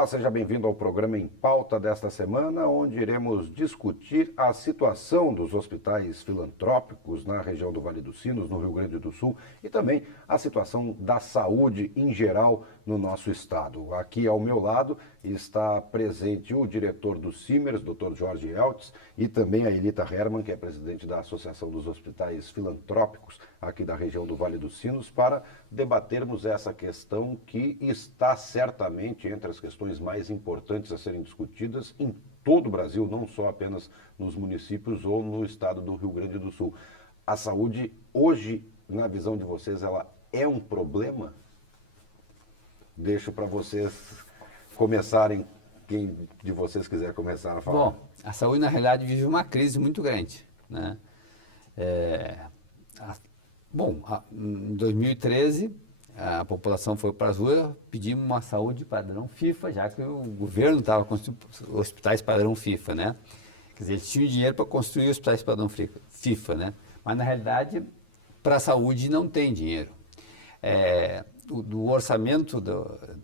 Olá, seja bem-vindo ao programa Em Pauta desta semana, onde iremos discutir a situação dos hospitais filantrópicos na região do Vale dos Sinos, no Rio Grande do Sul, e também a situação da saúde em geral no nosso estado. Aqui ao meu lado está presente o diretor do Simers, Dr. Jorge Eltz, e também a Elita Hermann, que é presidente da Associação dos Hospitais Filantrópicos aqui da região do Vale dos Sinos, para debatermos essa questão que está certamente entre as questões mais importantes a serem discutidas em todo o Brasil, não só apenas nos municípios ou no estado do Rio Grande do Sul. A saúde hoje, na visão de vocês, ela é um problema? Deixo para vocês começarem, quem de vocês quiser começar a falar. Bom, a saúde na realidade vive uma crise muito grande, né? Em 2013, a população foi para as ruas, pedimos uma saúde padrão FIFA, já que o governo estava construindo hospitais padrão FIFA, né? Quer dizer, eles tinham dinheiro para construir hospitais padrão FIFA, né? Mas, na realidade, para a saúde não tem dinheiro. Do orçamento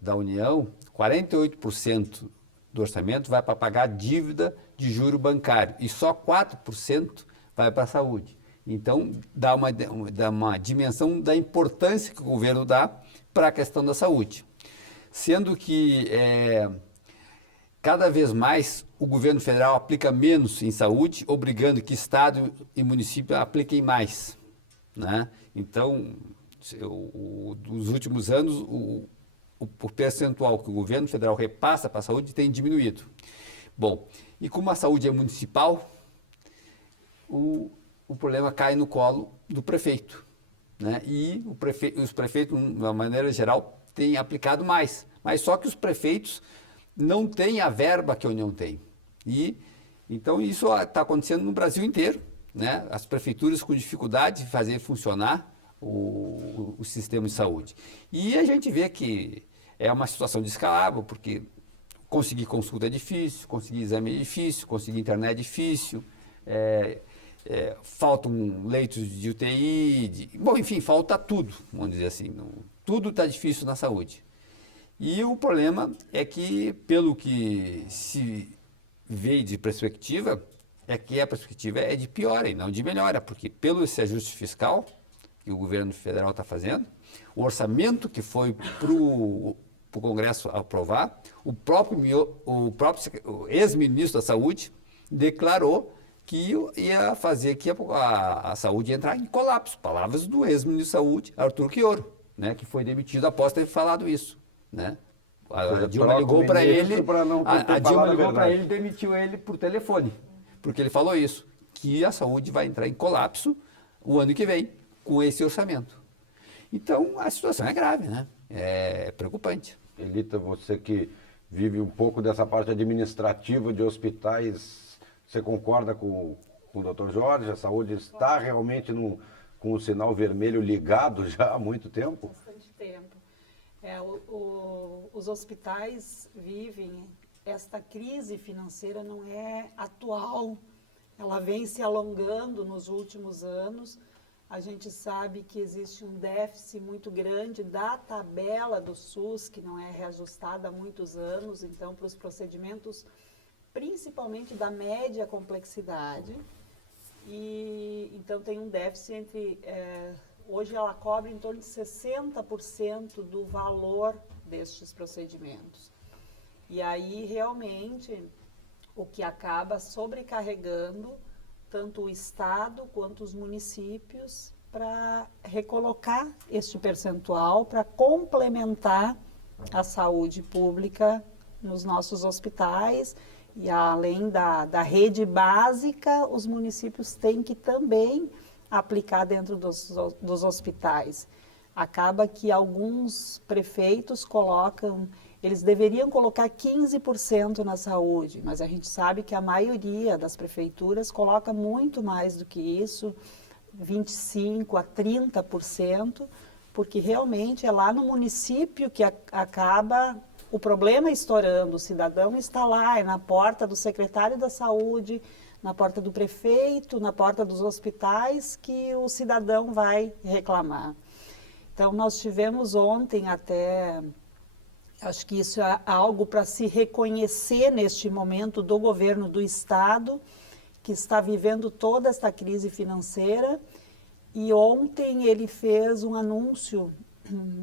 da União, 48% do orçamento vai para pagar dívida de juro bancário e só 4% vai para a saúde. Então, dá uma dimensão da importância que o governo dá para a questão da saúde. Sendo que, cada vez mais, o governo federal aplica menos em saúde, obrigando que Estado e município apliquem mais, né? Então, nos últimos anos, o percentual que o governo federal repassa para a saúde tem diminuído. Bom, e como a saúde é municipal, o problema cai no colo do prefeito, né? E os prefeitos, de uma maneira geral, têm aplicado mais. Mas só que os prefeitos não têm a verba que a União tem. E, então, isso está acontecendo no Brasil inteiro, né? As prefeituras com dificuldade de fazer funcionar o sistema de saúde. E a gente vê que é uma situação descalabro, porque conseguir consulta é difícil, conseguir exame é difícil, conseguir internet é difícil, faltam leitos de UTI, enfim, falta tudo, vamos dizer assim. Tudo está difícil na saúde. E o problema é que, pelo que se vê de perspectiva, é que a perspectiva é de piora e não de melhora, porque pelo esse ajuste fiscal que o governo federal está fazendo, o orçamento que foi para o Congresso aprovar, o próprio ex-ministro da Saúde declarou que ia fazer que a saúde ia entrar em colapso. Palavras do ex-ministro da Saúde, Arthur Quioro, né, que foi demitido após ter falado isso, né? A Dilma ligou para ele, e demitiu ele por telefone, porque ele falou isso, que a saúde vai entrar em colapso o ano que vem, com esse orçamento. Então, a situação é grave, né? É preocupante. Elita, você que vive um pouco dessa parte administrativa de hospitais, você concorda com o Dr. Jorge? A saúde está realmente com o sinal vermelho ligado já há muito tempo? Bastante tempo. Os hospitais vivem, esta crise financeira não é atual, ela vem se alongando nos últimos anos. A gente sabe que existe um déficit muito grande da tabela do SUS, que não é reajustada há muitos anos, então, para os procedimentos, principalmente da média complexidade. E então tem um déficit entre... hoje ela cobre em torno de 60% do valor destes procedimentos. E aí, realmente, o que acaba sobrecarregando tanto o Estado quanto os municípios para recolocar este percentual, para complementar a saúde pública nos nossos hospitais. E além da rede básica, os municípios têm que também aplicar dentro dos hospitais. Acaba que alguns prefeitos eles deveriam colocar 15% na saúde, mas a gente sabe que a maioria das prefeituras coloca muito mais do que isso, 25% a 30%, porque realmente é lá no município que acaba o problema estourando. O cidadão está lá, é na porta do secretário da saúde, na porta do prefeito, na porta dos hospitais, que o cidadão vai reclamar. Então, nós tivemos ontem até Acho que isso é algo para se reconhecer neste momento do governo do Estado, que está vivendo toda esta crise financeira. E ontem ele fez um anúncio,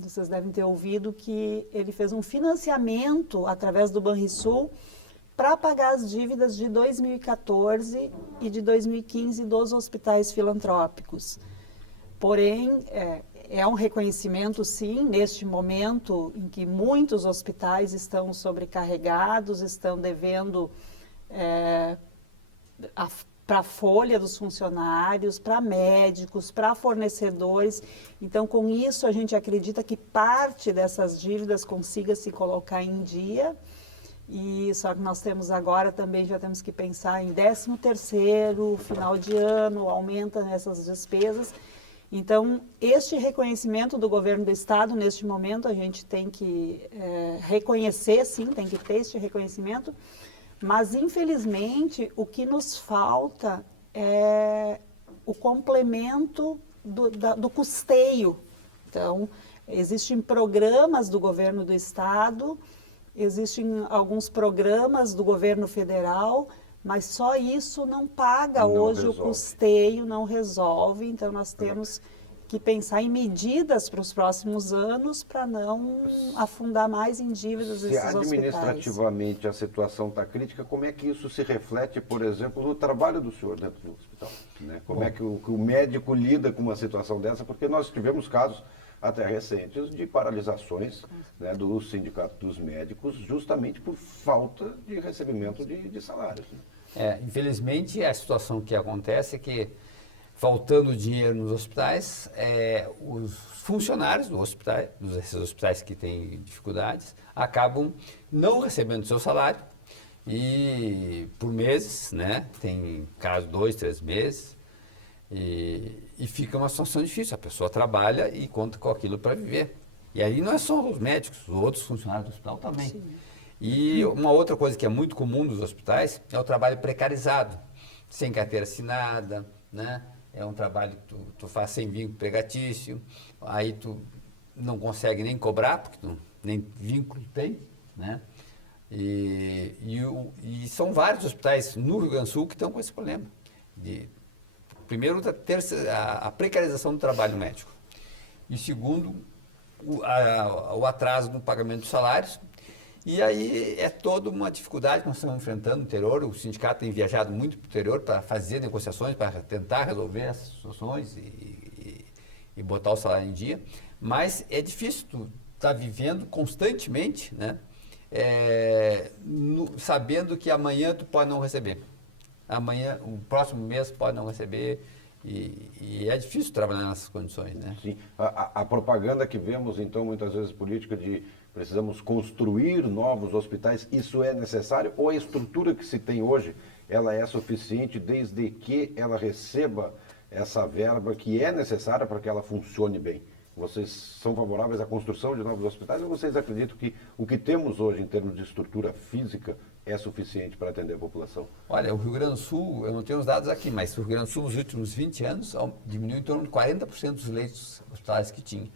vocês devem ter ouvido, que ele fez um financiamento através do Banrisul para pagar as dívidas de 2014 e de 2015 dos hospitais filantrópicos. Porém, é um reconhecimento, sim, neste momento em que muitos hospitais estão sobrecarregados, estão devendo para a folha dos funcionários, para médicos, para fornecedores. Então, com isso, a gente acredita que parte dessas dívidas consiga se colocar em dia. E só que nós temos agora também, já temos que pensar em 13º, final de ano, aumenta essas despesas. Então, este reconhecimento do governo do Estado, neste momento, a gente tem que reconhecer, sim, tem que ter este reconhecimento, mas, infelizmente, o que nos falta é o complemento do custeio. Então, existem programas do governo do Estado, existem alguns programas do governo federal, mas só isso não paga hoje o custeio, não resolve. Então, nós temos que pensar em medidas para os próximos anos para não afundar mais em dívidas esses hospitais. Se administrativamente a situação está crítica, como é que isso se reflete, por exemplo, no trabalho do senhor dentro do hospital? Né? Como é que o médico lida com uma situação dessa? Porque nós tivemos casos até recentes de paralisações, né, do Sindicato dos Médicos, justamente por falta de recebimento de salários. Né? Infelizmente, a situação que acontece é que, faltando dinheiro nos hospitais, os funcionários desses hospitais que têm dificuldades, acabam não recebendo seu salário e por meses, né? Tem caso 2, 3 meses, e fica uma situação difícil. A pessoa trabalha e conta com aquilo para viver. E aí não é só os médicos, os outros funcionários do hospital também. Sim. E uma outra coisa que é muito comum nos hospitais é o trabalho precarizado, sem carteira assinada, né? É um trabalho que tu faz sem vínculo empregatício, aí tu não consegue nem cobrar, porque tu nem vínculo tem, né? E são vários hospitais no Rio Grande do Sul que estão com esse problema. Primeiro, a precarização do trabalho médico. E segundo, o atraso no pagamento dos salários. E aí é toda uma dificuldade que nós estamos enfrentando no interior. O sindicato tem viajado muito para o interior para fazer negociações, para tentar resolver essas situações e botar o salário em dia. Mas é difícil tu estar vivendo constantemente, né? Sabendo que amanhã tu pode não receber. Amanhã, o próximo mês pode não receber. E é difícil trabalhar nessas condições, né? Sim. A propaganda que vemos, então, muitas vezes política de precisamos construir novos hospitais, isso é necessário? Ou a estrutura que se tem hoje, ela é suficiente desde que ela receba essa verba que é necessária para que ela funcione bem? Vocês são favoráveis à construção de novos hospitais ou vocês acreditam que o que temos hoje em termos de estrutura física é suficiente para atender a população? Olha, o Rio Grande do Sul, eu não tenho os dados aqui, mas o Rio Grande do Sul nos últimos 20 anos diminuiu em torno de 40% dos leitos hospitalares que tinha.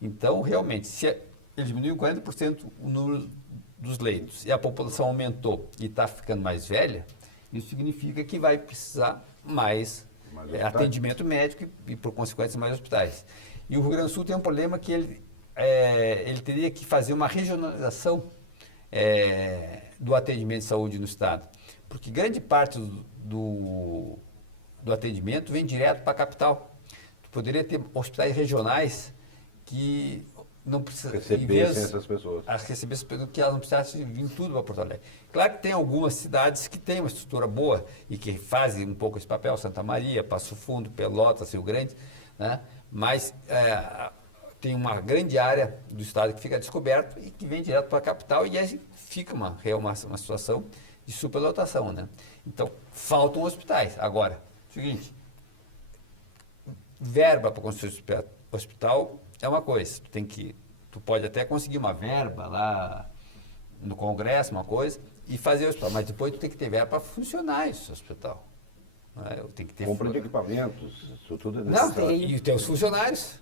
Então, realmente, se ele diminuiu 40% o número dos leitos e a população aumentou e está ficando mais velha, isso significa que vai precisar mais atendimento médico e, por consequência, mais hospitais. E o Rio Grande do Sul tem um problema que ele teria que fazer uma regionalização do atendimento de saúde no estado, porque grande parte do atendimento vem direto para a capital. Tu poderia ter hospitais regionais que não precisam recebessem essas pessoas. Que elas não precisassem vir tudo para Porto Alegre. Claro que tem algumas cidades que têm uma estrutura boa e que fazem um pouco esse papel, Santa Maria, Passo Fundo, Pelotas, Rio Grande, né? Mas tem uma grande área do estado que fica descoberto e que vem direto para a capital e aí fica uma situação de superlotação, né? Então, faltam hospitais. Agora, seguinte, verba para construir hospital é uma coisa. Tu pode até conseguir uma verba lá no Congresso, uma coisa, e fazer o hospital, mas depois tu tem que ter verba para funcionar esse hospital. Tem que ter compra de equipamentos, isso tudo é necessário. Não, e tem os funcionários.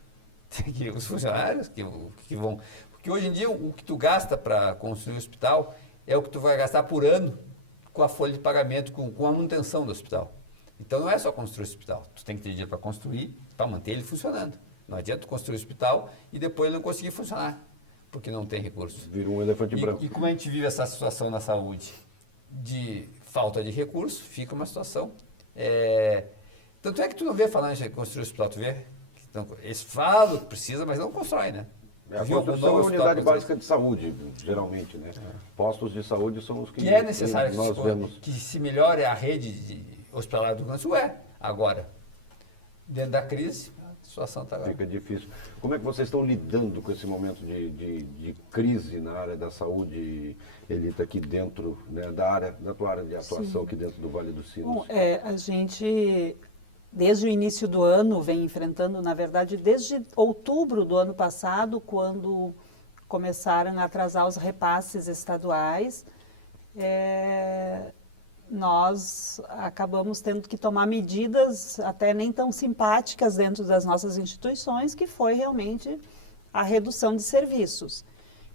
Os funcionários que vão... Porque hoje em dia o que tu gasta para construir o hospital é o que tu vai gastar por ano com a folha de pagamento, com a manutenção do hospital. Então não é só construir o hospital, tu tem que ter dinheiro para construir, para manter ele funcionando. Não adianta tu construir o hospital e depois ele não conseguir funcionar, porque não tem recurso. Vira um elefante branco. E como a gente vive essa situação na saúde de falta de recurso, fica uma situação. Tanto é que tu não vê falar em construir o hospital, tu vê? Então, eles falam que precisa, mas não constrói, né? A construção é a unidade básica de saúde, geralmente, né? Postos de saúde são os que é necessário que nós vemos. Que se melhore a rede hospitalar do Rio Grande do Sul, Agora, dentro da crise, a situação está agora. Fica difícil. Como é que vocês estão lidando com esse momento de crise na área da saúde, Elita, aqui dentro, né, da tua área de atuação, aqui dentro do Vale dos Sinos? Bom, a gente, desde o início do ano, vem enfrentando, na verdade, desde outubro do ano passado, quando começaram a atrasar os repasses estaduais, nós acabamos tendo que tomar medidas até nem tão simpáticas dentro das nossas instituições, que foi realmente a redução de serviços,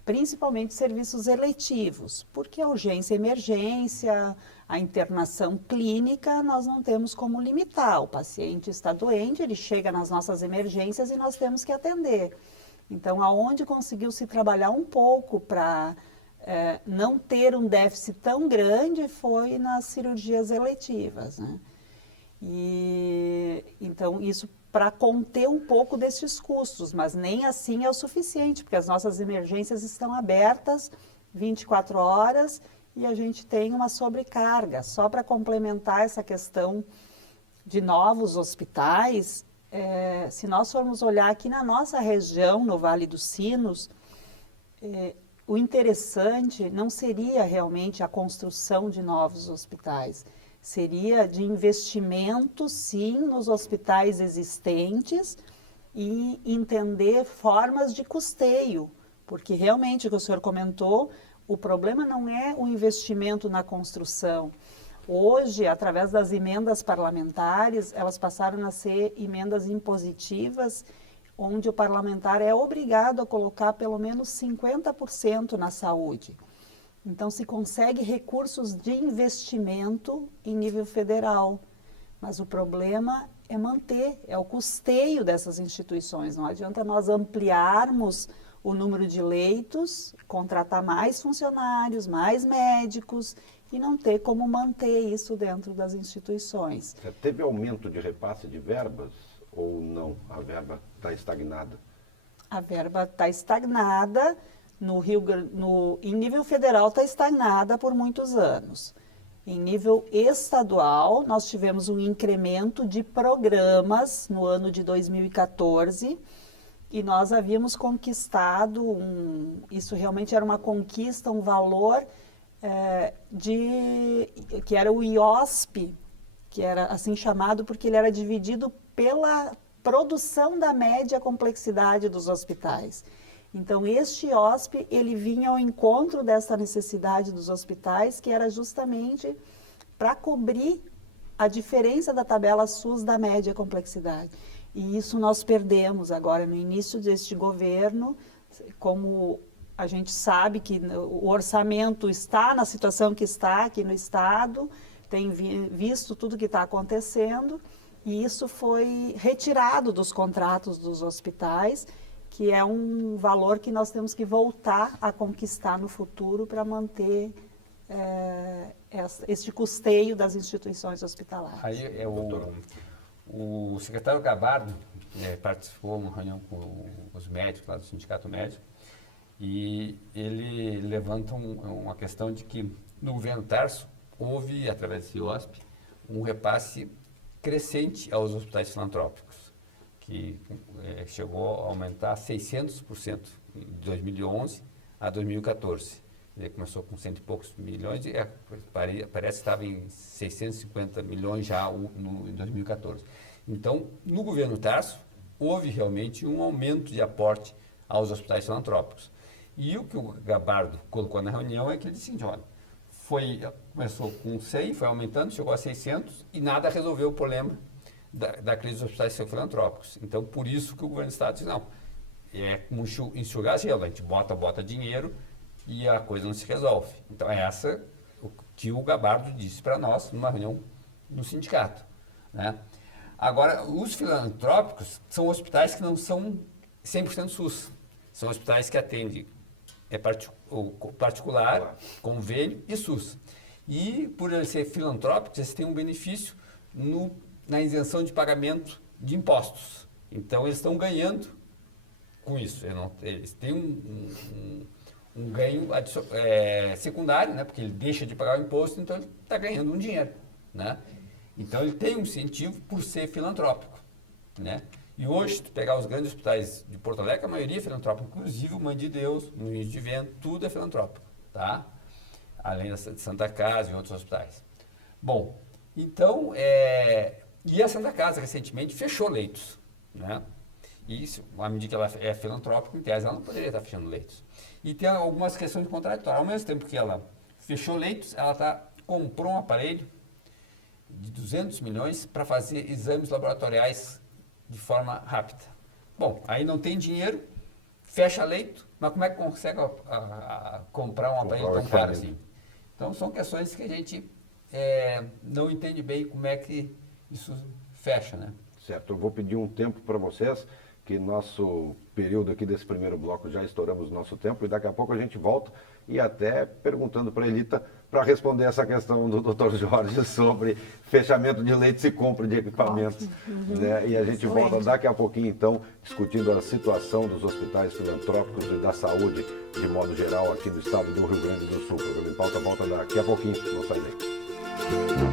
principalmente serviços eletivos, porque a urgência e emergência, a internação clínica, nós não temos como limitar. O paciente está doente, ele chega nas nossas emergências e nós temos que atender. Então, aonde conseguiu se trabalhar um pouco para não ter um déficit tão grande foi nas cirurgias eletivas, né? E então isso para conter um pouco desses custos, mas nem assim é o suficiente, porque as nossas emergências estão abertas 24 horas e a gente tem uma sobrecarga. Só para complementar essa questão de novos hospitais, se nós formos olhar aqui na nossa região, no Vale dos Sinos, o interessante não seria realmente a construção de novos hospitais, seria de investimento, sim, nos hospitais existentes e entender formas de custeio, porque realmente, o que o senhor comentou, o problema não é o investimento na construção. Hoje, através das emendas parlamentares, elas passaram a ser emendas impositivas, onde o parlamentar é obrigado a colocar pelo menos 50% na saúde. Então, se consegue recursos de investimento em nível federal, mas o problema é manter, é o custeio dessas instituições. Não adianta nós ampliarmos o número de leitos, contratar mais funcionários, mais médicos e não ter como manter isso dentro das instituições. Teve aumento de repasse de verbas ou não? A verba está estagnada? A verba está estagnada. Em nível federal está estagnada por muitos anos. Em nível estadual, nós tivemos um incremento de programas no ano de 2014 e nós havíamos conquistado, isso realmente era uma conquista, um valor que era o IOSP, que era assim chamado porque ele era dividido pela produção da média complexidade dos hospitais. Então, este IOSP, ele vinha ao encontro dessa necessidade dos hospitais, que era justamente para cobrir a diferença da tabela SUS da média complexidade. E isso nós perdemos agora no início deste governo, como a gente sabe que o orçamento está na situação que está aqui no Estado, tem visto tudo que está acontecendo, e isso foi retirado dos contratos dos hospitais, que é um valor que nós temos que voltar a conquistar no futuro para manter este custeio das instituições hospitalares. Aí o secretário Gabardo participou de uma reunião com os médicos lá do Sindicato Médico e ele levanta uma questão de que no governo Tarso houve, através desse IOSP, um repasse crescente aos hospitais filantrópicos, que chegou a aumentar 600% de 2011 a 2014. Ele começou com cento e poucos milhões e parece que estava em 650 milhões já em 2014. Então, no governo Tarso, houve realmente um aumento de aporte aos hospitais filantrópicos. E o que o Gabardo colocou na reunião é que ele disse, olha, começou com 100, foi aumentando, chegou a 600 e nada resolveu o problema da crise dos hospitais filantrópicos. Então, por isso que o governo do Estado disse, não, é como enxugar gelo, a gente bota dinheiro e a coisa não se resolve. Então, é essa o que o Gabardo disse para nós numa reunião no sindicato, né? Agora, os filantrópicos são hospitais que não são 100% SUS. São hospitais que atendem particular, convênio e SUS. E, por eles serem filantrópicos, eles têm um benefício na isenção de pagamento de impostos. Então, eles estão ganhando com isso. Eles têm um ganho secundário, né? Porque ele deixa de pagar o imposto, então ele está ganhando um dinheiro, né? Então, ele tem um incentivo por ser filantrópico, né? E hoje, se tu pegar os grandes hospitais de Porto Alegre, a maioria é filantrópica, inclusive o Mãe de Deus, o Moinhos de Vento, tudo é filantrópico, tá? Além de Santa Casa e outros hospitais. Bom, então, e a Santa Casa recentemente fechou leitos, né? E isso, à medida que ela é filantrópica, em tese, ela não poderia estar fechando leitos. E tem algumas questões contraditórias. Ao mesmo tempo que ela fechou leitos, ela comprou um aparelho de 200 milhões para fazer exames laboratoriais de forma rápida. Bom, aí não tem dinheiro, fecha leito, mas como é que consegue comprar um aparelho tão caro assim? Então, são questões que a gente não entende bem como é que isso fecha, né? Certo, eu vou pedir um tempo para vocês, que nosso período aqui desse primeiro bloco já estouramos o nosso tempo, e daqui a pouco a gente volta e até perguntando para a Elita para responder essa questão do Dr. Jorge sobre fechamento de leitos e compra de equipamentos. Né? E a gente volta daqui a pouquinho, então, discutindo a situação dos hospitais filantrópicos e da saúde de modo geral aqui no estado do Rio Grande do Sul. O Programa em Pauta volta daqui a pouquinho, não sai daí.